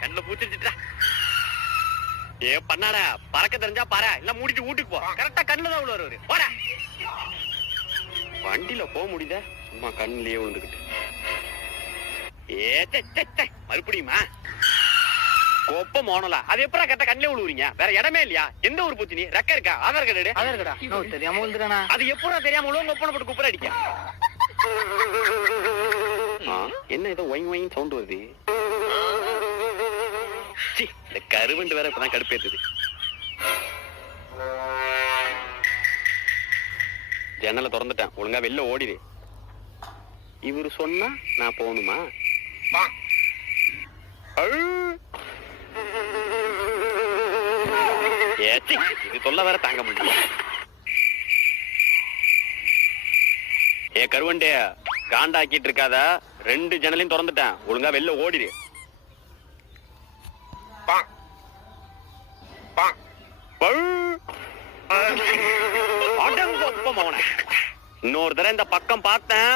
கண்ணுல பூச்சிருச்சுட்டா. ஏ பண்ணாட, பறக்க தெரிஞ்சா பாரு, இல்ல மூடிட்டு வீட்டுக்கு போ. கரெக்டா கண்ணுல தான் விழுவாரு. போற வண்டியில போக முடியுதா? சும்மா கண்ணுலயே விழுந்துகிட்டு. மறுபடியுமா கொப்ப மோனலா? அது எப்படா கரெக்டா கண்ணிலே விழுவுறீங்க? வேற இடமே இல்லையா? எந்த ஊர் பூச்சி நீ? ரெக்க இருக்கா? ஆதார் கார்டு? ஆதார் கார்டா? தெரியாம விழுந்துட்டானா? அது எப்படா தெரியாம விழுவும்? கொப்பனை போட்டு குப்பரை அடிக்க. என்ன ஏதோ ஒயின் ஒயின் சவுண்ட் வருது? இந்த கருவண்டு வேற இப்பதான் கடுப்பேத்துது. ஜன்னலை திறந்துட்டேன், ஒழுங்கா வெளில ஓடிடு. இவரு சொன்னா நான் போகணுமா? இது சொல்ல வேற தாங்க முடியல. ஏ கருவண்டே, காண்டாக்கிட்டு இருக்காத. 2 ஜன்னலையும் திறந்துட்டேன், ஒழுங்கா வெளில ஓடிடு. இன்னொரு தடவை இந்த பக்கம் பார்த்தேன்